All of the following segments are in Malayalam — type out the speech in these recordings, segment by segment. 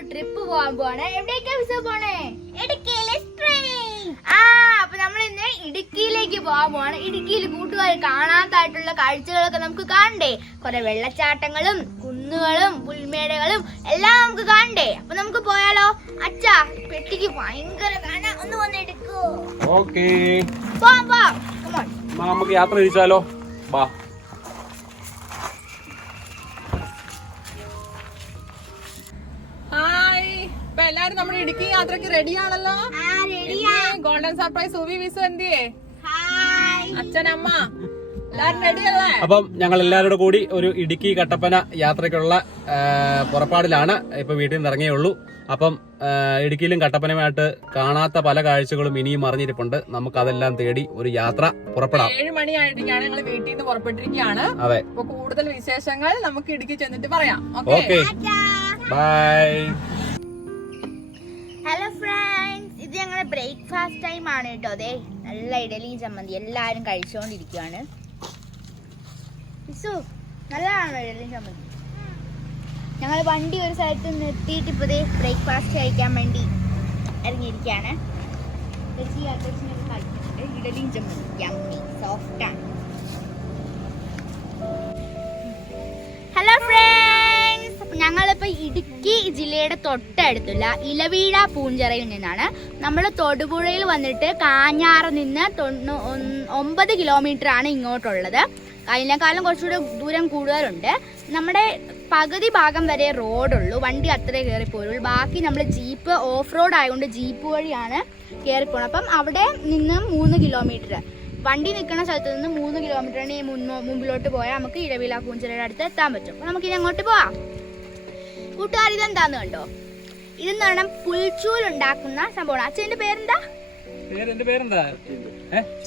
ഒരു ട്രിപ്പ് പോകാൻ പോവാണ്. എവിടേക്കാ വിസ പോണേ? അപ്പൊ നമ്മൾ ഇന്ന് ഇടുക്കിയിലേക്ക് പോകാൻ പോവാണ്. ഇടുക്കിയിൽ കൂട്ടുകാർ കാണാത്തായിട്ടുള്ള കാഴ്ചകളൊക്കെ നമുക്ക് കാണണ്ടേ? കുറെ വെള്ളച്ചാട്ടങ്ങളും കുന്നുകളും പുൽമേടകളും എല്ലാം നമുക്ക് കാണണ്ടേ? അപ്പൊ നമുക്ക് പോയാലോ? അച്ഛാ, പെട്ടിക്ക് ഭയങ്കര കാണാൻ ഒന്ന് വന്നെടുക്കോ? ഓക്കേ, നമുക്ക് യാത്ര തിരിച്ചാലോ? വാ. എല്ലാരും നമ്മുടെ ഇടുക്കി യാത്രക്ക് റെഡിയാണല്ലോ. ഗോൾഡൻ സർപ്രൈസ് ഉവി വിസു എന്തിയേ? അച്ഛനമ്മ എല്ലാരും റെഡിയല്ലേ? അപ്പം ഞങ്ങൾ എല്ലാവരുടെ കൂടി ഒരു ഇടുക്കി കട്ടപ്പന യാത്രയ്ക്കുള്ള പുറപ്പാടിലാണ്. ഇപ്പൊ വീട്ടിൽ നിന്ന് ഇറങ്ങിയേ ഉള്ളൂ. അപ്പം ഇടുക്കിയിലും കട്ടപ്പനയുമായിട്ട് കാണാത്ത പല കാഴ്ചകളും ഇനിയും അറിഞ്ഞിരിപ്പുണ്ട്. നമുക്കതെല്ലാം തേടി ഒരു യാത്ര പുറപ്പെടാം. 7 മണിയായിട്ടാണ് ഞങ്ങൾ വീട്ടിൽ നിന്ന് പുറപ്പെട്ടിരിക്കുകയാണ്. അതെ, അപ്പൊ കൂടുതൽ വിശേഷങ്ങൾ നമുക്ക് ഇടുക്കി ചെന്നിട്ട് പറയാം. Okay, by. ഹലോ ഫ്രണ്ട്സ്, ഇത് ഞങ്ങളുടെ ബ്രേക്ക്ഫാസ്റ്റ് ടൈം ആണ് കേട്ടോ. അതെ, നല്ല ഇഡലിയും ചമ്മന്തി എല്ലാവരും കഴിച്ചുകൊണ്ടിരിക്കുകയാണ്. വിസു, നല്ലതാണോ ഇഡലിയും ചമ്മന്തി? ഞങ്ങൾ വണ്ടി ഒരു സ്ഥലത്ത് നിർത്തിയിട്ട് ഇപ്പോൾ ബ്രേക്ക്ഫാസ്റ്റ് കഴിക്കാൻ വേണ്ടി ഇറങ്ങിയിരിക്കുകയാണ്. ഇഡലിയും ചമ്മന്തി യമ്മി സോഫ്റ്റാണ്. ഹലോ ഫ്രണ്ട്സ്, ഞങ്ങളിപ്പോ ഇടുക്കി ജില്ലയുടെ തൊട്ടടുത്തുള്ള ഇലവീഴ പൂഞ്ചിറയിൽ നിന്നാണ്. നമ്മൾ തൊടുപുഴയിൽ വന്നിട്ട് കാഞ്ഞാറ് നിന്ന് 9 കിലോമീറ്റർ ആണ് ഇങ്ങോട്ടുള്ളത്. അതിനേക്കാളും കുറച്ചുകൂടെ ദൂരം കൂടുതലുണ്ട്. നമ്മുടെ പകുതി ഭാഗം വരെ റോഡുള്ളൂ, വണ്ടി അത്രേ കയറിപ്പോരുള്ളൂ. ബാക്കി നമ്മൾ ജീപ്പ് ഓഫ് റോഡ് ആയതുകൊണ്ട് ജീപ്പ് വഴിയാണ് കയറിപ്പോണത്. അപ്പം അവിടെ നിന്ന് 3 കിലോമീറ്റർ, വണ്ടി നിൽക്കുന്ന സ്ഥലത്ത് നിന്ന് 3 കിലോമീറ്ററിന് മുമ്പിലോട്ട് പോയാൽ നമുക്ക് ഇലവീഴ പൂഞ്ചിറയുടെ അടുത്ത് എത്താൻ പറ്റും. അപ്പം നമുക്കിനി അങ്ങോട്ട് പോവാം. കൂട്ടുകാർ, ഇതെന്താന്ന് കണ്ടോ? ഇതെന്ന് പറഞ്ഞാൽ പുൽച്ചൂൽ ഉണ്ടാക്കുന്ന സംഭവമാണ്. അച്ഛൻ്റെ പേരെന്താ?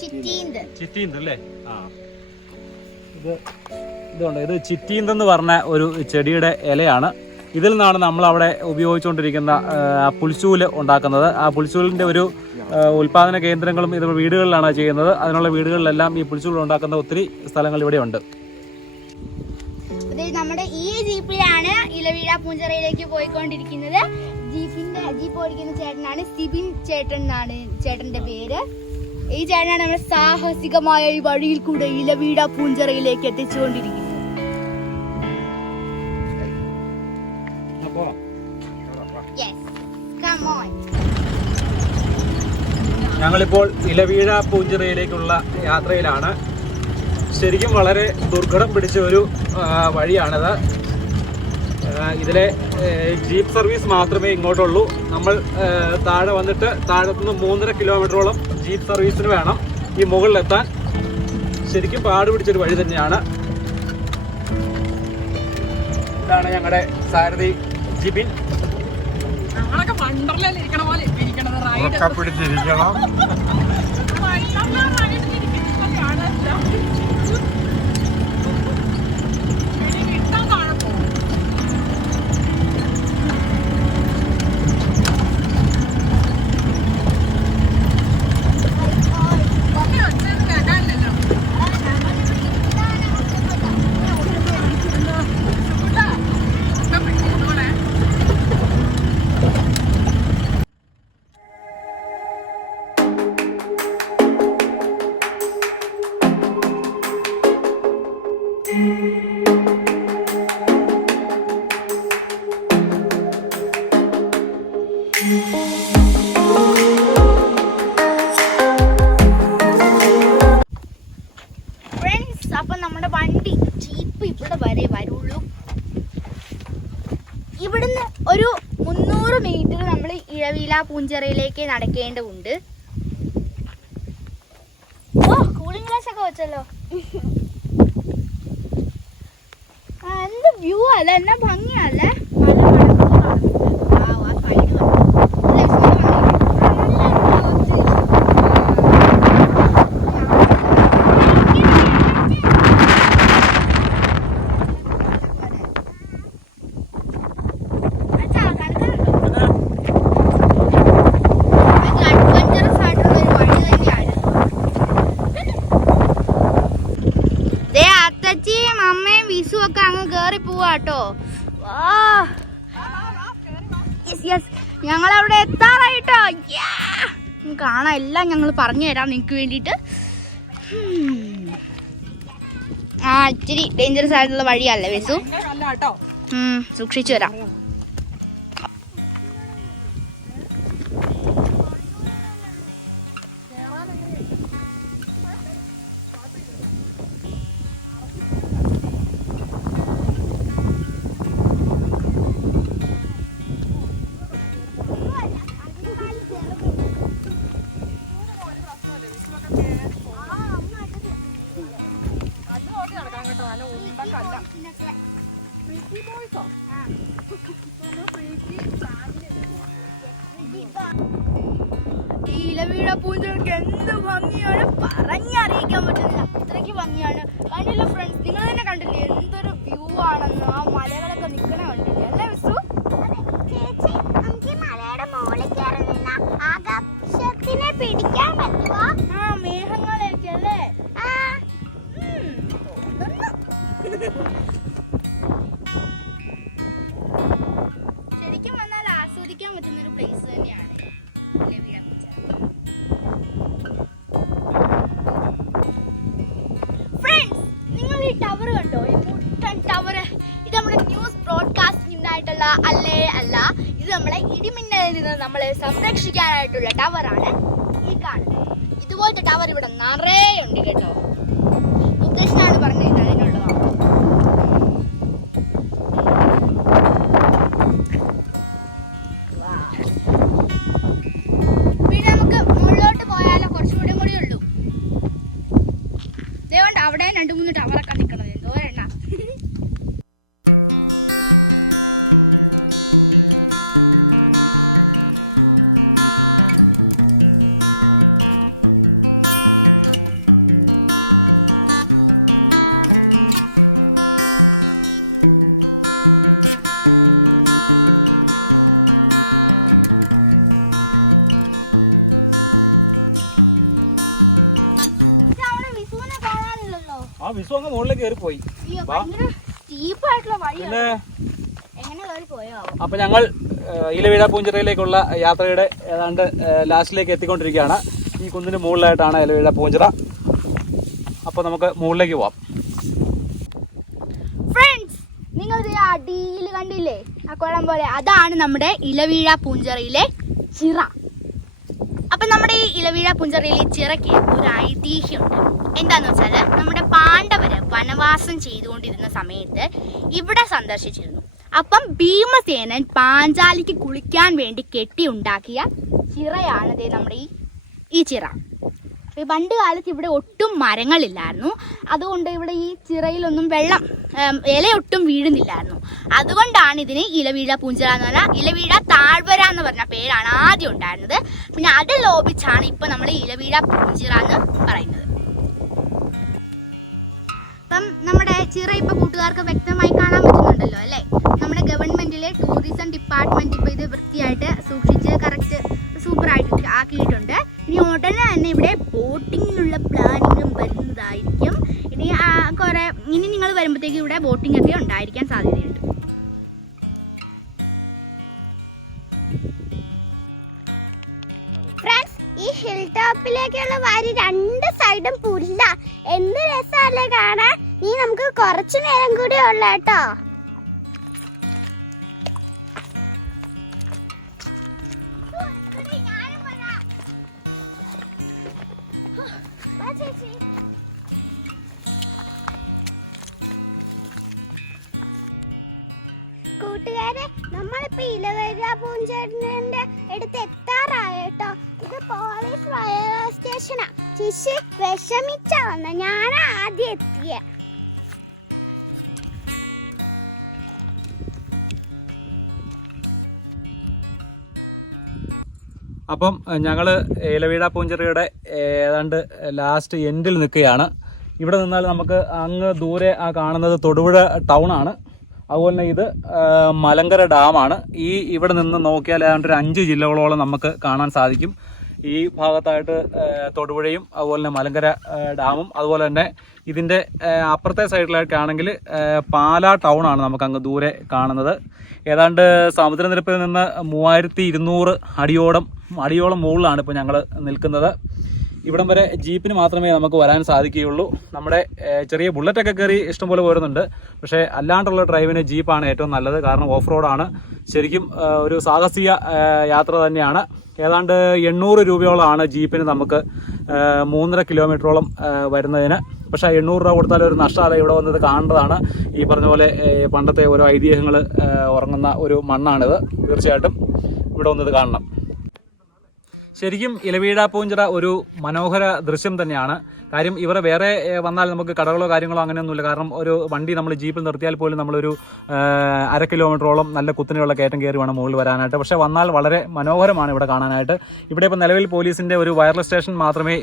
ചിറ്റീന്ത് അല്ലേ? ഇത് ചിറ്റീന്തെന്ന് പറഞ്ഞ ഒരു ചെടിയുടെ ഇലയാണ്. ഇതിൽ നിന്നാണ് നമ്മൾ അവിടെ ഉപയോഗിച്ചുകൊണ്ടിരിക്കുന്ന പുൽച്ചൂല് ഉണ്ടാക്കുന്നത്. ആ പുൽച്ചൂലിന്റെ ഒരു ഉൽപാദന കേന്ദ്രങ്ങളും ഇത് വീടുകളിലാണ് ചെയ്യുന്നത്. അതിനുള്ള വീടുകളിലെല്ലാം ഈ പുൽച്ചൂൽ ഉണ്ടാക്കുന്ന ഒത്തിരി സ്ഥലങ്ങൾ ഇവിടെ ഉണ്ട്. നമ്മുടെ ഈ ജീപ്പിലാണ് ഇലവീഴ പൂഞ്ചിറയിലേക്ക് പോയിക്കൊണ്ടിരിക്കുന്നത്. ജീപ്പ് ഓടിക്കുന്ന ചേട്ടനാണ് സിബിൻ ചേട്ടൻ എന്നാണ് ചേട്ടന്റെ പേര്. ഈ ചേട്ടനാണ് നമ്മുടെ സാഹസികമായ ഈ വഴിയിൽ കൂടെ ഇലവീഴ പൂഞ്ചിറയിലേക്ക് എത്തിച്ചുകൊണ്ടിരിക്കുന്നത്. ഞങ്ങളിപ്പോൾ ഇലവീഴ പൂഞ്ചിറയിലേക്കുള്ള യാത്രയിലാണ്. ശരിക്കും വളരെ ദുർഘടം പിടിച്ച ഒരു വഴിയാണിത്. ഇതിലെ ജീപ്പ് സർവീസ് മാത്രമേ ഇങ്ങോട്ടുള്ളൂ. നമ്മൾ താഴെ വന്നിട്ട് താഴത്തുനിന്ന് 3.5 കിലോമീറ്ററോളം ജീപ്പ് സർവീസിന് വേണം ഈ മുകളിലെത്താൻ. ശരിക്കും പാട് പിടിച്ചൊരു വഴി തന്നെയാണ്. ഇതാണ് ഞങ്ങളുടെ സാരഥി ജിബിൻ. പിടിച്ചിരിക്കണം. അപ്പൊ നമ്മുടെ വണ്ടി ജീപ്പ് ഇവിടെ വരെ വരുള്ളൂ. ഇവിടുന്ന് ഒരു 300 മീറ്റർ നമ്മൾ ഇലവീഴ പൂഞ്ചിറയിലേക്ക് നടക്കേണ്ടതുണ്ട്. ഓ, കൂളിംഗ് ഗ്ലാസ് ഒക്കെ വെച്ചല്ലോ. എന്ത് വ്യൂ അല്ലേ, എന്നാ ഭംഗിയല്ലേ? അമ്മയും വിസു ഒക്കെ അങ്ങ് കേറി പോവാട്ടോ. ഞങ്ങളവിടെ എത്താറായിട്ടോ. കാണാം, എല്ലാം ഞങ്ങൾ പറഞ്ഞു തരാം നിങ്ങൾക്ക് വേണ്ടിയിട്ട്. ഇച്ചിരി ഡേഞ്ചറസ് ആയിട്ടുള്ള വഴിയല്ലേ വേസു? സൂക്ഷിച്ചു വരാം. ഇലവീഴ പൂഞ്ചിറയ്ക്ക് എന്ത് ഭംഗിയാണ്, പറഞ്ഞറിയിക്കാൻ പറ്റുന്നില്ല, അത്രയ്ക്ക് ഭംഗിയാണ്. കണ്ടില്ല ഫ്രണ്ട്സ്, നിങ്ങൾ തന്നെ കണ്ടില്ലേ എന്തൊരു വ്യൂ ആണെന്ന്. ആ മലകളൊക്കെ നിൽക്കണ കണ്ടില്ലേ അല്ലേ വിസു? പിടിക്കാൻ പറ്റുമോ? മേഘങ്ങളെയൊക്കെ അല്ലേ? ശരിക്കും വന്നാൽ ആസ്വദിക്കാൻ പറ്റുന്ന ഒരു പ്ലേസ് തന്നെയാണ് ഇലവീഴ പൂഞ്ചിറ. ഫ്രണ്ട്സ്, നിങ്ങൾ ഈ ടവർ കണ്ടോ? ഈ മുട്ടൻ ടവർ. ഇത് നമ്മുടെ ന്യൂസ് ബ്രോഡ്കാസ്റ്റിംഗ് ആയിട്ടുള്ള അല്ലേ? അല്ല, ഇത് നമ്മളെ ഇടിമിന്നലിൽ നിന്ന് നമ്മളെ സംരക്ഷിക്കാനായിട്ടുള്ള ടവറാണ് ഈ കാണുന്നത്. ഇതുപോലത്തെ ടവർ ഇവിടെ നിറയെ ഉണ്ട് കേട്ടോ. മുത്തശ്ശനാണ് പറഞ്ഞത് അതിനുള്ളതാണ്. പിന്നെ നമുക്ക് മുകളിലോട്ട് പോയാലോ? കുറച്ചുകൂടെ കൂടി ഉള്ളൂ. ദേവണ്ട അവിടെ 2-3 ടവറൊക്കെ നിൽക്കണത്. എന്തോ എണ്ണ. ആ വിസു അങ്ങ് മുകളിലേക്ക് കയറി പോയി. അപ്പൊ ഞങ്ങൾ ഇലവീഴ പൂഞ്ചിറയിലേക്കുള്ള യാത്രയുടെ ഏതാണ്ട് ലാസ്റ്റിലേക്ക് എത്തിക്കൊണ്ടിരിക്കുകയാണ്. ഈ കുന്നിന് മുകളിലായിട്ടാണ് ഇലവീഴ പൂഞ്ചിറ. അപ്പൊ നമുക്ക് മുകളിലേക്ക് പോവാം. ഫ്രണ്ട്സ്, നിങ്ങൾ അടിയിൽ കണ്ടില്ലേ ആ കുളം പോലെ? അതാണ് നമ്മുടെ ഇലവീഴ പൂഞ്ചിറയിലെ ചിറ. അപ്പൊ നമ്മുടെ ഈ ഇലവീഴ പൂഞ്ചിറയിലെ ചിറയ്ക്ക് ഒരു ഐതിഹ്യമുണ്ട്. എന്താന്ന് വെച്ചാൽ നമ്മുടെ പാണ്ഡവര് വനവാസം ചെയ്തുകൊണ്ടിരുന്ന സമയത്ത് ഇവിടെ സന്ദർശിച്ചിരുന്നു. അപ്പം ഭീമസേനൻ പാഞ്ചാലിക്ക് കുളിക്കാൻ വേണ്ടി കെട്ടിയുണ്ടാക്കിയ ചിറയാണ് നമ്മുടെ ഈ ചിറ. പണ്ട് കാലത്ത് ഇവിടെ ഒട്ടും മരങ്ങളില്ലായിരുന്നു. അതുകൊണ്ട് ഇവിടെ ഈ ചിറയിലൊന്നും വെള്ളം ഇലയൊട്ടും വീഴുന്നില്ലായിരുന്നു. അതുകൊണ്ടാണ് ഇതിന് ഇലവീഴ പൂഞ്ചിറ എന്ന് പറഞ്ഞാൽ, ഇലവീഴ താഴ്വര എന്ന് പറഞ്ഞ പേരാണ് ആദ്യം ഉണ്ടായിരുന്നത്. പിന്നെ അത് ലോപിച്ചാണ് ഇപ്പൊ നമ്മൾ ഇലവീഴ പൂഞ്ചിറ എന്ന് പറയുന്നത്. അപ്പം നമ്മുടെ ചിറ ഇപ്പൊ കൂട്ടുകാർക്ക് വ്യക്തമായി കാണാൻ പറ്റുന്നുണ്ടല്ലോ അല്ലേ? നമ്മുടെ ഗവൺമെന്റിലെ ടൂറിസം ഡിപ്പാർട്ട്മെന്റ് ഇപ്പൊ ഇത് വൃത്തിയായിട്ട് സൂക്ഷിച്ച് കറക്റ്റ് സൂപ്പറായിട്ട് ആക്കിയിട്ടുണ്ട്. ഇനി ഉടനെ തന്നെ ഇവിടെ ബോട്ടിങ്ങിനുള്ള പ്ലാനിങ്ങും വരുന്നതായിരിക്കും. ഇനി നിങ്ങൾ വരുമ്പോഴത്തേക്ക് ഇവിടെ ബോട്ടിംഗ് ഒക്കെ ഉണ്ടായിരിക്കാൻ സാധ്യതയുണ്ട്. ഫ്രണ്ട്സ്, ഈ ഹിൽ ടോപ്പിലേക്കുള്ള വഴി 2 സൈഡും പുല്ല. എന്ത് രസമല്ലേ കാണാൻ. നീ നമുക്ക് കുറച്ചു നേരം കൂടി ഉള്ള കേട്ടോ. കൂട്ടുകാരെ, നമ്മളിപ്പോ ഇലവീഴ പൂഞ്ചിറയുടെ അടുത്ത് എത്താറായിട്ടോ. ഇത് പോലീസ് ഫയർ സ്റ്റേഷനാ. ചിശി വിഷമിച്ച വന്ന ഞാനാ ആദ്യം എത്തിയ. അപ്പം ഞങ്ങൾ ഇലവീഴ പൂഞ്ചിറയുടെ ഏതാണ്ട് ലാസ്റ്റ് എൻഡിൽ നിൽക്കുകയാണ്. ഇവിടെ നിന്നാൽ നമുക്ക് അങ്ങ് ദൂരെ ആ കാണുന്നത് തൊടുപുഴ ടൗണാണ്. അതുപോലെ തന്നെ ഇത് മലങ്കര ഡാമാണ്. ഇവിടെ നിന്ന് നോക്കിയാൽ ഏതാണ്ട് ഒരു 5 ജില്ലകളോളം നമുക്ക് കാണാൻ സാധിക്കും. ഈ ഭാഗത്തായിട്ട് തൊടുപുഴയും അതുപോലെ തന്നെ മലങ്കര ഡാമും അതുപോലെ തന്നെ ഇതിൻ്റെ അപ്പുറത്തെ സൈഡിലേക്കാണെങ്കിൽ പാലാ ടൗണാണ് നമുക്ക് അങ്ങ് ദൂരെ കാണുന്നത്. ഏതാണ്ട് സമുദ്രനിരപ്പിൽ നിന്ന് 3200 അടിയോളം മുകളിലാണ് ഇപ്പോൾ ഞങ്ങൾ നിൽക്കുന്നത്. ഇവിടം വരെ ജീപ്പിന് മാത്രമേ നമുക്ക് വരാൻ സാധിക്കുകയുള്ളൂ. നമ്മുടെ ചെറിയ ബുള്ളറ്റൊക്കെ കയറി ഇഷ്ടംപോലെ പോരുന്നുണ്ട്. പക്ഷേ അല്ലാണ്ടുള്ള ഡ്രൈവിന് ജീപ്പാണ് ഏറ്റവും നല്ലത്. കാരണം ഓഫ് റോഡാണ്. ശരിക്കും ഒരു സാഹസിക യാത്ര തന്നെയാണ്. ഏതാണ്ട് 800 രൂപയോളമാണ് ജീപ്പിന് നമുക്ക് 3.5 കിലോമീറ്ററോളം വരുന്നതിന്. പക്ഷേ 800 രൂപ കൊടുത്താൽ ഒരു നഷ്ടമല്ല. ഇവിടെ വന്നത് കാണേണ്ടതാണ്. ഈ പറഞ്ഞ പോലെ പണ്ടത്തെ ഓരോ ഐതിഹ്യങ്ങൾ ഉറങ്ങുന്ന ഒരു മണ്ണാണിത്. തീർച്ചയായിട്ടും ഇവിടെ വന്നത് കാണണം. ശരിക്കും ഇലവീഴ പൂഞ്ചിറ ഒരു മനോഹര ദൃശ്യം തന്നെയാണ്. കാര്യം ഇവർ വേറെ വന്നാൽ നമുക്ക് കടകളോ കാര്യങ്ങളോ അങ്ങനെയൊന്നുമില്ല. കാരണം ഒരു വണ്ടി നമ്മൾ ജീപ്പിൽ നിർത്തിയാൽ പോലും നമ്മളൊരു 1/2 കിലോമീറ്ററോളം നല്ല കുത്തനെയുള്ള കയറ്റം കയറി വേണം മുകളിൽ വരാനായിട്ട്. പക്ഷേ വന്നാൽ വളരെ മനോഹരമാണ് ഇവിടെ കാണാനായിട്ട്. ഇവിടെ ഇപ്പോൾ നിലവിൽ പോലീസിൻ്റെ ഒരു വയർലെസ് സ്റ്റേഷൻ മാത്രമേ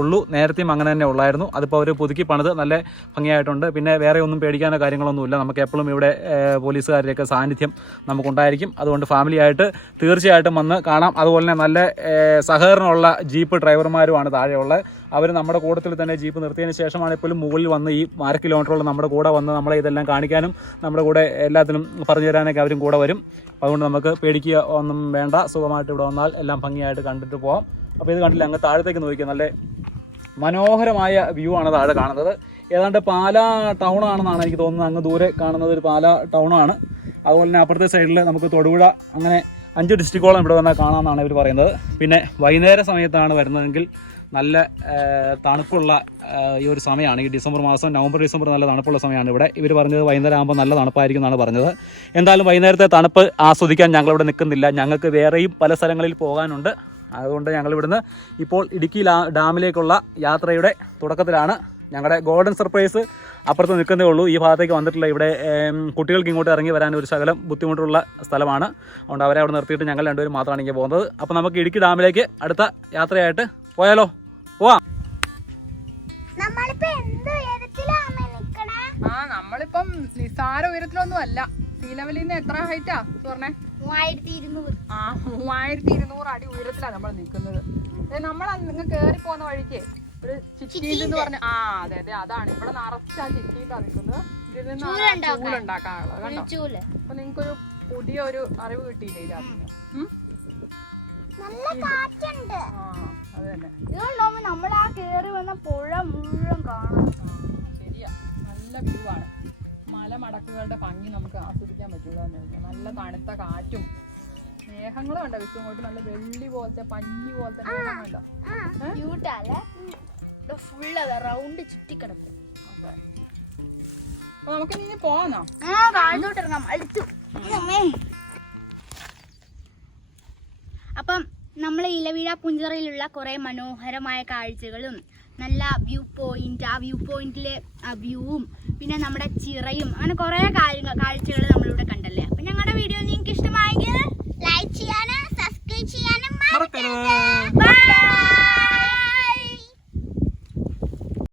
ഉള്ളൂ. നേരത്തെയും അങ്ങനെ തന്നെ ഉള്ളായിരുന്നു. അതിപ്പോൾ അവർ പുതുക്കി പണിത് നല്ല ഭംഗിയായിട്ടുണ്ട്. പിന്നെ വേറെ ഒന്നും പേടിക്കാനോ കാര്യങ്ങളൊന്നുമില്ല. നമുക്ക് എപ്പോഴും ഇവിടെ പോലീസുകാരുടെയൊക്കെ സാന്നിധ്യം നമുക്കുണ്ടായിരിക്കും. അതുകൊണ്ട് ഫാമിലിയായിട്ട് തീർച്ചയായിട്ടും വന്ന് കാണാം. അതുപോലെ തന്നെ നല്ല സഹകരണമുള്ള ജീപ്പ് ഡ്രൈവർമാരുമാണ് താഴെയുള്ളത്. അവർ നമ്മുടെ കൂട്ടത്തിൽ തന്നെ ജീപ്പ് നിർത്തിയതിന് ശേഷമാണ് എപ്പോഴും മുകളിൽ വന്ന് ഈ 1/2 കിലോമീറ്ററോളം നമ്മുടെ കൂടെ വന്ന് നമ്മളെ ഇതെല്ലാം കാണിക്കാനും നമ്മുടെ കൂടെ എല്ലാത്തിനും പറഞ്ഞു തരാനൊക്കെ അവരും കൂടെ വരും. അതുകൊണ്ട് നമുക്ക് പേടിക്കുക ഒന്നും വേണ്ട. സുഖമായിട്ട് ഇവിടെ വന്നാൽ എല്ലാം ഭംഗിയായിട്ട് കണ്ടിട്ട് പോകാം. അപ്പോൾ ഇത് കണ്ടില്ല, അങ്ങ് താഴത്തേക്ക് നോക്കിയാൽ നല്ല മനോഹരമായ വ്യൂ ആണ് താഴെ കാണുന്നത്. ഏതാണ്ട് പാലാ ടൗണാണെന്നാണ് എനിക്ക് തോന്നുന്നത്. അങ്ങ് ദൂരെ കാണുന്നത് ഒരു പാലാ ടൗണാണ്. അതുപോലെ തന്നെ അപ്പുറത്തെ സൈഡിൽ നമുക്ക് തൊടുപുഴ, അങ്ങനെ 5 ഡിസ്ട്രിക്റ്റോളം ഇവിടെ വന്നാൽ കാണാമെന്നാണ് ഇവർ പറയുന്നത്. പിന്നെ വൈകുന്നേര സമയത്താണ് വരുന്നതെങ്കിൽ നല്ല തണുപ്പുള്ള ഈ ഒരു സമയമാണ്. ഈ ഡിസംബർ മാസം, നവംബർ ഡിസംബർ നല്ല തണുപ്പുള്ള സമയമാണ് ഇവിടെ. ഇവർ പറഞ്ഞത് വൈകുന്നേരം ആകുമ്പോൾ നല്ല തണുപ്പായിരിക്കും എന്നാണ് പറഞ്ഞത്. എന്തായാലും വൈകുന്നേരത്തെ തണുപ്പ് ആസ്വദിക്കാൻ ഞങ്ങളിവിടെ നിൽക്കുന്നില്ല. ഞങ്ങൾക്ക് വേറെയും പല സ്ഥലങ്ങളിൽ പോകാനുണ്ട്. അതുകൊണ്ട് ഞങ്ങളിവിടുന്ന് ഇപ്പോൾ ഇടുക്കി ഡാമിലേക്കുള്ള യാത്രയുടെ തുടക്കത്തിലാണ്. ഞങ്ങളുടെ ഗോൾഡൻ സർപ്രൈസ് അപ്പുറത്ത് നിൽക്കുന്നേ ഉള്ളൂ. ഈ ഭാഗത്തേക്ക് വന്നിട്ടില്ല. ഇവിടെ കുട്ടികൾക്ക് ഇങ്ങോട്ട് ഇറങ്ങി വരാൻ ഒരു ശകലം ബുദ്ധിമുട്ടുള്ള സ്ഥലമാണ്. അതുകൊണ്ട് അവരെ അവിടെ നിർത്തിയിട്ട് ഞങ്ങൾ രണ്ടുപേരും മാത്രമാണ് ഇങ്ങനെ പോകുന്നത്. അപ്പോൾ നമുക്ക് ഇടുക്കി ഡാമിലേക്ക് അടുത്ത യാത്രയായിട്ട് പോയാലോ? പോവാം. നമ്മളിപ്പം നിസ്സാര ഉയരത്തിലൊന്നും അല്ല. സീ ലെവലിൽ നിന്ന് എത്ര ഹൈറ്റാ പറഞ്ഞേ? 3200 അടി ഉയരത്തിലാണ് നമ്മൾ നിൽക്കുന്നത്. നമ്മൾ നിങ്ങൾ കേറി പോകുന്ന വഴിക്ക് ഒരു ചിറ്റീൽ എന്ന് പറഞ്ഞ അതെ അതാണ്. ഇവിടെ നിറച്ച ചിറ്റീലാ നിൽക്കുന്നത്. ഇതിൽ നിന്ന് ചൂലുണ്ടാക്കാനുള്ളത് കണ്ടോ. അപ്പൊ നിങ്ങൾക്കൊരു പുതിയ ഒരു അറിവ് കിട്ടിയില്ലേ ഇതിനകത്ത്? അത് തന്നെ. നമ്മൾ ആ കേറി വന്ന പുഴ മുഴുവൻ കാണാം. ശരിയാ, നല്ല വ്യൂ ആണ്. മലമടക്കുകളുടെ ഭംഗി നമുക്ക് ആസ്വദിക്കാൻ പറ്റൂല. നല്ല തണുത്ത കാറ്റും മേഘങ്ങളും ഉണ്ടോ വിഷു അങ്ങോട്ട്. നല്ല വെള്ളി പോലത്തെ പഞ്ഞി പോലത്തെ മേഘങ്ങളുണ്ടോ. Full round ചുറ്റിക്കിടക്കും. അപ്പൊ നമുക്ക് ഇനി പോവാന്നോ? ഇറങ്ങാം. അടുത്തു. അപ്പം നമ്മൾ ഇലവീഴ പൂഞ്ചിറയിലുള്ള കുറേ മനോഹരമായ കാഴ്ചകളും നല്ല വ്യൂ പോയിന്റ്, ആ വ്യൂ പോയിന്റിലെ ആ വ്യൂവും പിന്നെ നമ്മുടെ ചിറയും അങ്ങനെ കുറേ കാഴ്ചകൾ നമ്മളിവിടെ കണ്ടല്ലേ. അപ്പം ഞങ്ങളുടെ വീഡിയോ നിങ്ങൾക്ക് ഇഷ്ടമായെങ്കിൽ